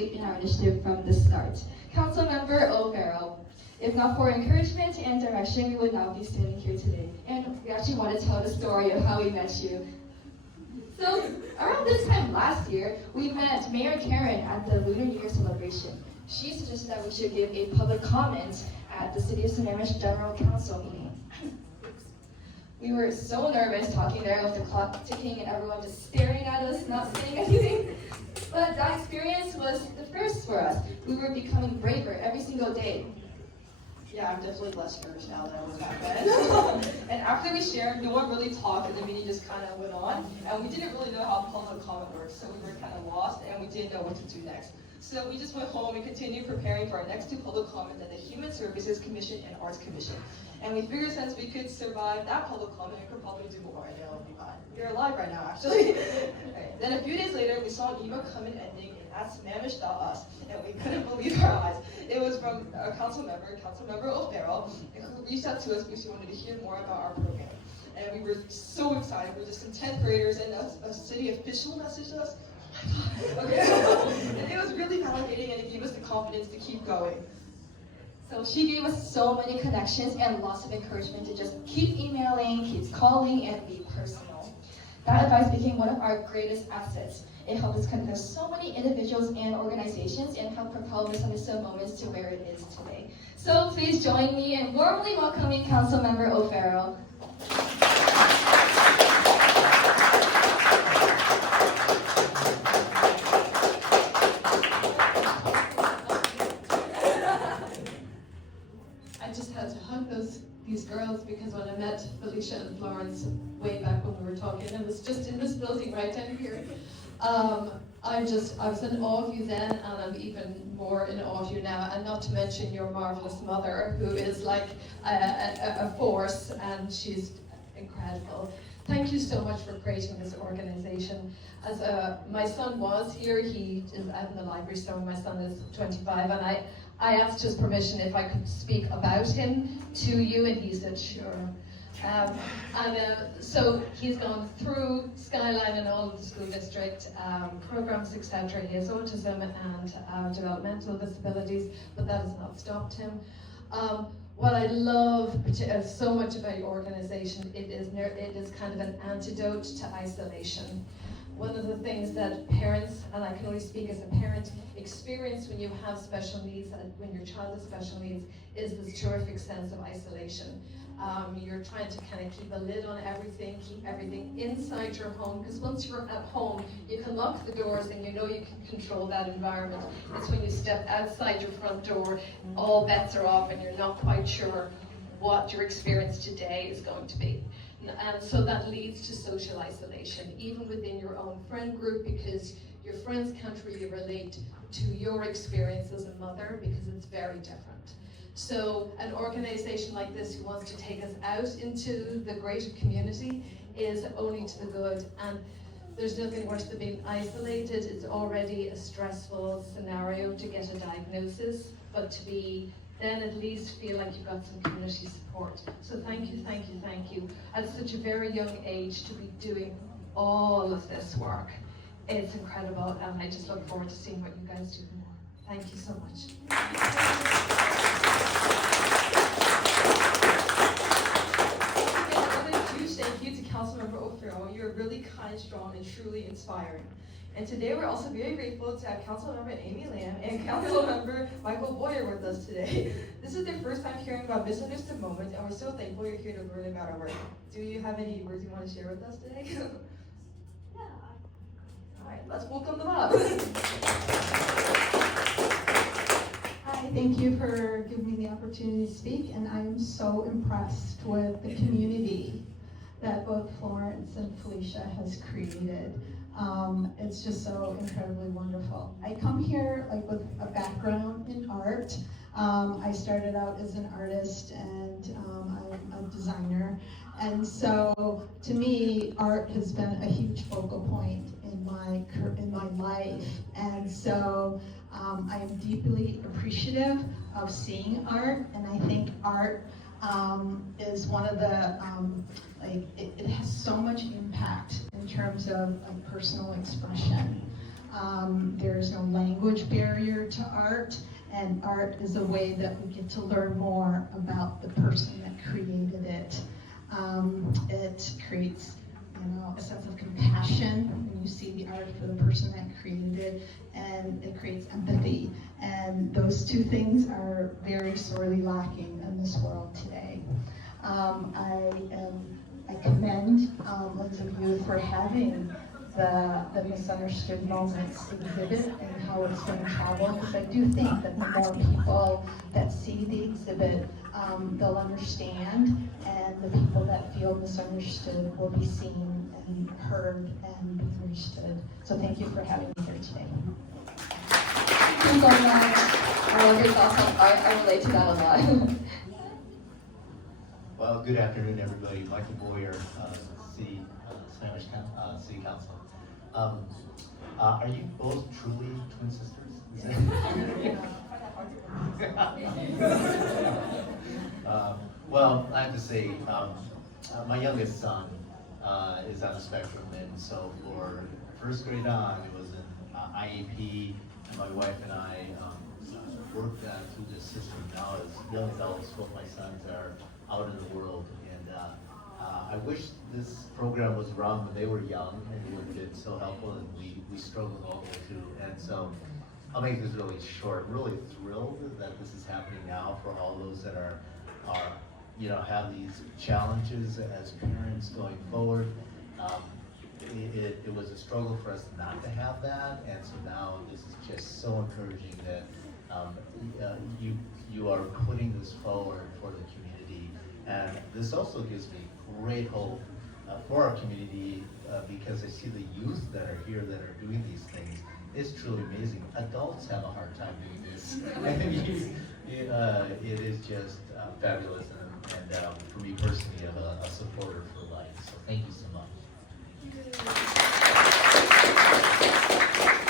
believed in our initiative from the start. Councilmember O'Farrell. If not for encouragement and direction, we would not be standing here today. And we actually want to tell the story of how we met you. So, around this time last year, we met Mayor Karen at the Lunar New Year celebration. She suggested that we should give a public comment at the City of Sammamish General Council meeting. We were so nervous talking there with the clock ticking and everyone just staring at us, not saying anything. But that experience was the first for us. We were becoming braver every single day. Yeah, I'm definitely less nervous now than I was back then. And after we shared, no one really talked and the meeting just kind of went on. And we didn't really know how public comment works, so we were kind of lost and we didn't know what to do next. So we just went home and continued preparing for our next two public comments at the Human Services Commission and Arts Commission. And we figured since we could survive that public comment, we could probably do more. I know, it'll be fine. You're alive right now, actually. Okay. Then a few days later, we saw an email come in ending at Sammamish.us, and we couldn't believe our eyes. It was from our Councilmember O'Farrell, who reached out to us because she wanted to hear more about our program. And we were so excited. We're just some 10th graders, and a city official messaged us. Oh my God. Okay. And it was really validating, and it gave us the confidence to keep going. So she gave us so many connections and lots of encouragement to just keep emailing, keep calling, and be personal. That advice became one of our greatest assets. It helped us connect with so many individuals and organizations and helped propel Misunderstood Moments to where it is today. So please join me in warmly welcoming Councilmember O'Farrell. I just had to hug these girls because when I met Felicia and Florence way back when we were talking, it was just in this building right down here. I was in awe of you then, and I'm even more in awe of you now, and not to mention your marvelous mother, who is like a force, and she's incredible. Thank you so much for creating this organization. As my son was here, he is out in the library, so my son is 25, and I asked his permission if I could speak about him to you, and he said sure. So he's gone through Skyline and all of the school district programs, etc. He has autism and developmental disabilities, but that has not stopped him. What I love so much about your organization, it is kind of an antidote to isolation. One of the things that parents, and I can only speak as a parent, experience when you have special needs and when your child has special needs is this terrific sense of isolation. You're trying to kind of keep a lid on everything, keep everything inside your home, because once you're at home, you can lock the doors and you know you can control that environment. It's when you step outside your front door, all bets are off and you're not quite sure what your experience today is going to be. And so that leads to social isolation, even within your own friend group, because your friends can't really relate to your experience as a mother because it's very different. So an organization like this who wants to take us out into the greater community is only to the good. And there's nothing worse than being isolated. It's already a stressful scenario to get a diagnosis, but to be then at least feel like you've got some community support. So thank you, thank you, thank you. At such a very young age to be doing all of this work. It's incredible, and I just look forward to seeing what you guys do more. Thank you so much. Another huge thank you to Councilmember O'Farrell. You're really kind, strong, and truly inspiring. And today we're also very grateful to have Councilmember Amy Lamb and Councilmember Michael Boyer with us today. This is their first time hearing about Misunderstood Moments, and we're so thankful you're here to learn about our work. Do you have any words you want to share with us today? Yeah. All right, let's welcome them up. Hi, thank you for giving me the opportunity to speak, and I am so impressed with the community that both Florence and Felicia has created. It's just so incredibly wonderful. I come here with a background in art. I started out as an artist, and I'm a designer. And so to me, art has been a huge focal point in my life. And so I am deeply appreciative of seeing art, and I think art is one of the, it has so much impact in terms of personal expression. There is no language barrier to art, and art is a way that we get to learn more about the person that created it. It creates, a sense of compassion when you see the art for the person that created it, and it creates empathy. And those two things are very sorely lacking in this world today. I commend Lens of Youth for having the Misunderstood Moments exhibit and how it's going to travel, because I do think that the more people that see the exhibit, they'll understand, and the people that feel misunderstood will be seen and heard and be understood. So thank you for having me here today. Thank you so much. I love your thoughts on art. I relate to that a lot. Well, good afternoon, everybody. Michael Boyer, Sammamish City Council. Are you both truly twin sisters? Is that- well, I have to say, my youngest son is on the spectrum, and so for first grade on, it was an IEP, and my wife and I worked through this system. Now as young adults, both my sons are out in the world, and I wish this program was around when they were young, and it would have been so helpful, and we struggled all the way through. And so I'll make this really short. Really thrilled that this is happening now for all those that are have these challenges as parents going forward. It was a struggle for us not to have that, and so now this is just so encouraging that you are putting this forward for the community, and this also gives me great hope for our community because I see the youth that are here that are doing these things. It's truly amazing. Adults have a hard time doing this. It is just fabulous, and for me personally, I'm a supporter for life. So thank you.